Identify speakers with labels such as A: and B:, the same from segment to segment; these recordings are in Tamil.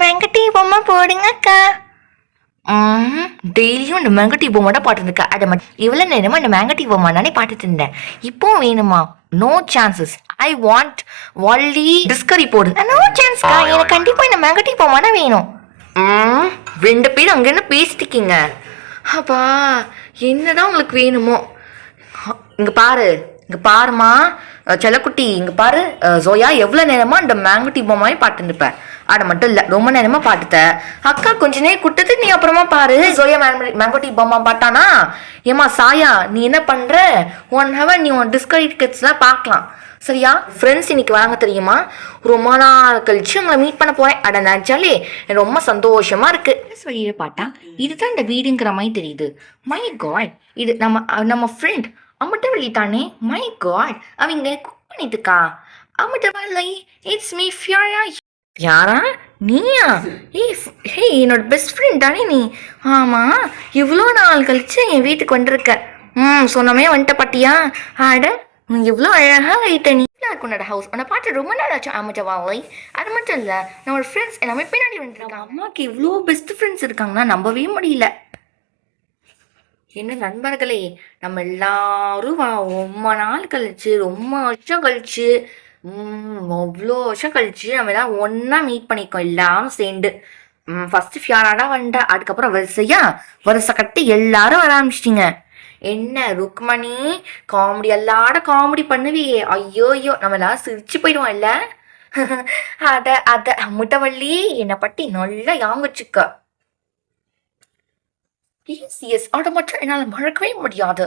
A: மேங்கட்டி பொம்மை போடுங்கக்கா. டெய்லியும் இந்த மேங்கட்டி பொம்மை தான் பாட்டுருக்கா அதை மட்டும் இவ்வளோ நேரமா இந்த மேங்கட்டி பொம்மை நானே பாட்டுட்டு இருந்தேன் இப்போ வேணுமா? No chances I want only discovery போடு. நோ சான்ஸ்க்கா எனக்கு கண்டிப்பாக இந்த மேங்கட்டி பொம்மை தான் வேணும். ம், ரெண்டு பேரும் அங்கே என்ன பேசிட்டுக்கீங்க அப்பா என்னதான் உங்களுக்கு வேணுமோ. இங்க பாரு. இங்கே பாருமா செல்லக்குட்டி இங்கே பாரு ஜோயா எவ்வளோ நேரமா இந்த மேங்குட்டி பொம்மாய் பாட்டு இருப்ப ஆட மட்டும் இல்லை ரொம்ப நேரமா பாட்டுத்த அக்கா கொஞ்ச நேரம் குட்டது நீ அப்புறமா பாரு ஜோயா மேங்குட்டி பொம்மா பாட்டானா ஏமா சாயா நீ என்ன பண்ணுற ஒன் ஹவர் நீ உன் டிஸ்கரி பார்க்கலாம். சரியா? ஃப்ரெண்ட்ஸ் இன்னைக்கு வராங்க தெரியுமா? ரொம்ப நாள் கழிச்சு உங்களை மீட் பண்ண போறேன். அட நினச்சாலே ரொம்ப சந்தோஷமா இருக்கு. வெளியே பாட்டா இதுதான் இந்த வீடுங்கிற மாதிரி தெரியுது. மை காட் இது நம்ம நம்ம ஃப்ரெண்ட் அம்மட்டவள்ளி தானே மை காட் அவங்க குக் பண்ணிட்டுக்கா? அம்மட்டவள்ளி இட்ஸ் மீ ஃபியாரா யாரா? நீயா? ஏய் ஹே என்னோட பெஸ்ட் ஃப்ரெண்ட் தானே நீ? ஆமாம் இவ்வளோ நாள் கழிச்சு என் வீட்டுக்கு வந்திருக்க. ம் சொன்னமே வந்துட்ட பாட்டியா ஆட இவ்வளோ எவ்வளோ அழகாக ஆயிட்ட நீ. நல்லா இருக்கும் உன்னோட ஹவுஸ் உன்னை பார்த்து ரொம்ப நாள் ஆச்சு அம்மட்டவாளை அது மட்டும் இல்லை நம்மளோட ஃப்ரெண்ட்ஸ் எல்லாமே பின்னாடி வந்துருக்காங்க. அம்மாவுக்கு இவ்வளோ பெஸ்ட் ஃப்ரெண்ட்ஸ் இருக்காங்கன்னா நம்பவே முடியல. என்ன நண்பர்களே நம்ம எல்லாரும் வா- ரொம்ப நாள் கழிச்சு ரொம்ப வருஷம் கழிச்சு அவ்வளோ வருஷம் கழிச்சு நம்ம எல்லாம் ஒன்றா மீட் பண்ணிக்கோம் எல்லாரும் சேர்ந்து. ஃபஸ்ட்டு ஃபியானாடா வந்துட்டா அதுக்கப்புறம் வரிசையா வரிசை கட்டி எல்லாரும் வர ஆரம்பிச்சிட்டிங்க. என்ன ருக்மணி காமெடி எல்லாட காமெடி பண்ணுவியே. ஐயோ ஐயோ நம்ம எல்லாரும் சிரிச்சு போயிடுவோம் இல்லை? அத அத முட்டவள்ளி என்னை பற்றி நல்லா யாங்க வச்சுக்க எஸ் ஆட அதை மட்டும் என்னால் மறக்கவே முடியாது.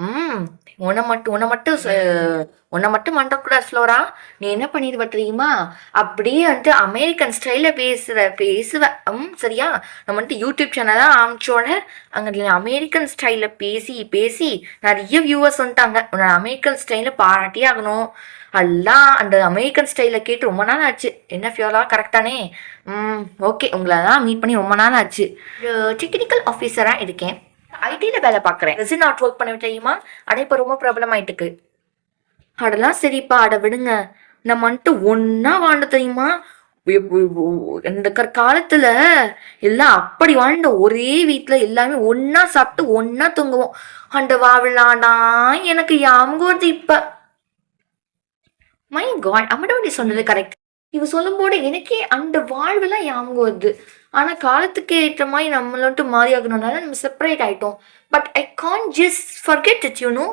A: ம். உன்னை மட்டும் உன்னை மட்டும் ச- உன்னை மட்டும் மண்டக்கூடாது ஃப்ளோரா. நீ என்ன பண்ணிடுவ தெரியுமா? அப்படியே வந்துட்டு அமெரிக்கன் ஸ்டைலில் பேசுகிற பேசுவ. ம் சரியா? நம்ம வந்துட்டு யூடியூப் சேனலாக ஆரம்பிச்சோடனே அங்கே அமெரிக்கன் ஸ்டைலில் பேசி பேசி நிறைய வியூவர்ஸ் வந்துட்டாங்க. உன்னோட அமெரிக்கன் ஸ்டைலில் பாராட்டியே ஆகணும். எல்லாம் அந்த அமெரிக்கன் ஸ்டைலில் கேட்டு ரொம்ப நாள் ஆச்சு. என்ன ஃபியோலா கரெக்டானே ம் ஓகே. உங்களை தான் மீட் பண்ணி ரொம்ப நாள் ஆச்சு. டெக்னிக்கல் ஆஃபீஸராக இருக்கேன். ஐடியில் வேலை பார்க்குறேன். ரெசின் ஆர்ட் ஒர்க் பண்ண தெரியுமா அட இப்போ ரொம்ப ப்ராப்ளம் ஆயிட்டுக்கு. அதெல்லாம் சரிப்பா அட விடுங்க. நம்ம வந்துட்டு ஒன்றா வாழ்ந்த தெரியுமா இந்த காலத்துல எல்லாம் அப்படி வாழ்ந்த ஒரே வீட்டுல எல்லாமே ஒன்னா சாப்பிட்டு ஒன்னா தூங்குவோம். அந்த வாழலானா எனக்கு யாமகோது இப்ப. மை காட் அம்மடவடி சொன்னது கரெக்ட் இவ சொல்லும்போது எனக்கே அந்த வாழ்வெல்லாம் ஞாபகம் வருது ஆனா காலத்துக்கு ஏற்ற மாதிரி நம்மளோட்டு மாறி ஆகணும்னால நம்ம செப்பரேட் ஆயிட்டோம். But I can just forget it you know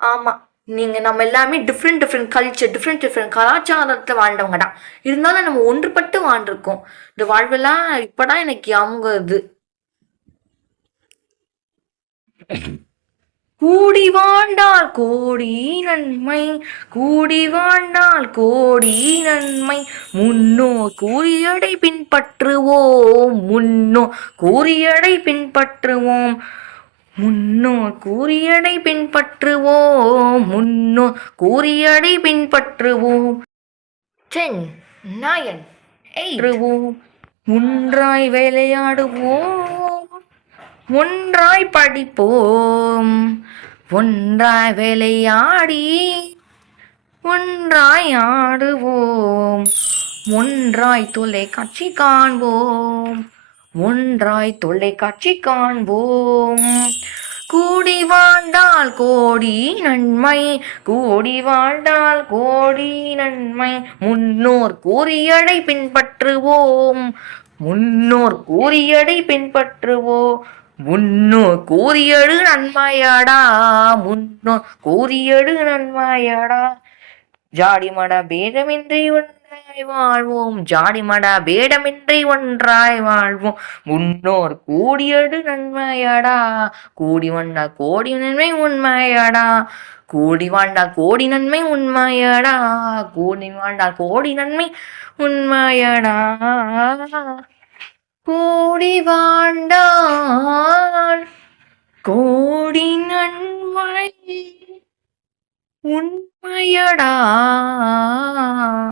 A: ஆமாம் ஆமா நம்ம எல்லாமே different different culture different different கலாச்சாரத்தில் வாழ்ந்தவங்க தான். இருந்தாலும் நம்ம ஒன்றுபட்டு வாழ்ந்துருக்கோம். இந்த வாழ்வெல்லாம் இப்பதான் எனக்கு ஞாபகம் இது கூடி வாழ்ந்தால் கோடி நன்மை கூடி வாழ்ந்தால் கோடி நன்மை. முன்னோ கூறியடை பின்பற்றுவோம் முன்னோ கூறியடை பின்பற்றுவோம். முன்னோ கூறியடை பின்பற்றுவோம் முன்னோ கூறியடை பின்பற்றுவோம். டென் நயன் ஒன்றாய் விளையாடுவோம் ஒன்றாய் படிப்போம். ஒன்றாய் விளையாடி ஒன்றாய் ஆடுவோம். ஒன்றாய் தொலைக்காட்சி காண்போம். ஒன்றாய் தொலைக்காட்சி காண்போம். கூடி வாழ்ந்தால் கோடி நன்மை கூடி வாழ்ந்தால் கோடி நன்மை. முன்னோர் கூறியடை பின்பற்றுவோம். முன்னோர் கூறியடை பின்பற்றுவோம். முன்னோர் கூறியடு நன்மையாடா முன்னோ கூறியடு நன்மையாடா. ஜாடிமட பேதமின்றி ஒன்றாய் வாழ்வோம் ஜாடிமடா பேதமின்றி ஒன்றாய் வாழ்வோம். முன்னோர் கூடியடு நன்மையாடா கூடி வண்டா கோடி நன்மை உண்மையாடா. கூடி வாழ்ந்தா கோடி நன்மை உண்மையாடா கூடி வாழ்ந்தா கோடி நன்மை உண்மையாடா. கூடி வாண்டா உண்மையடா.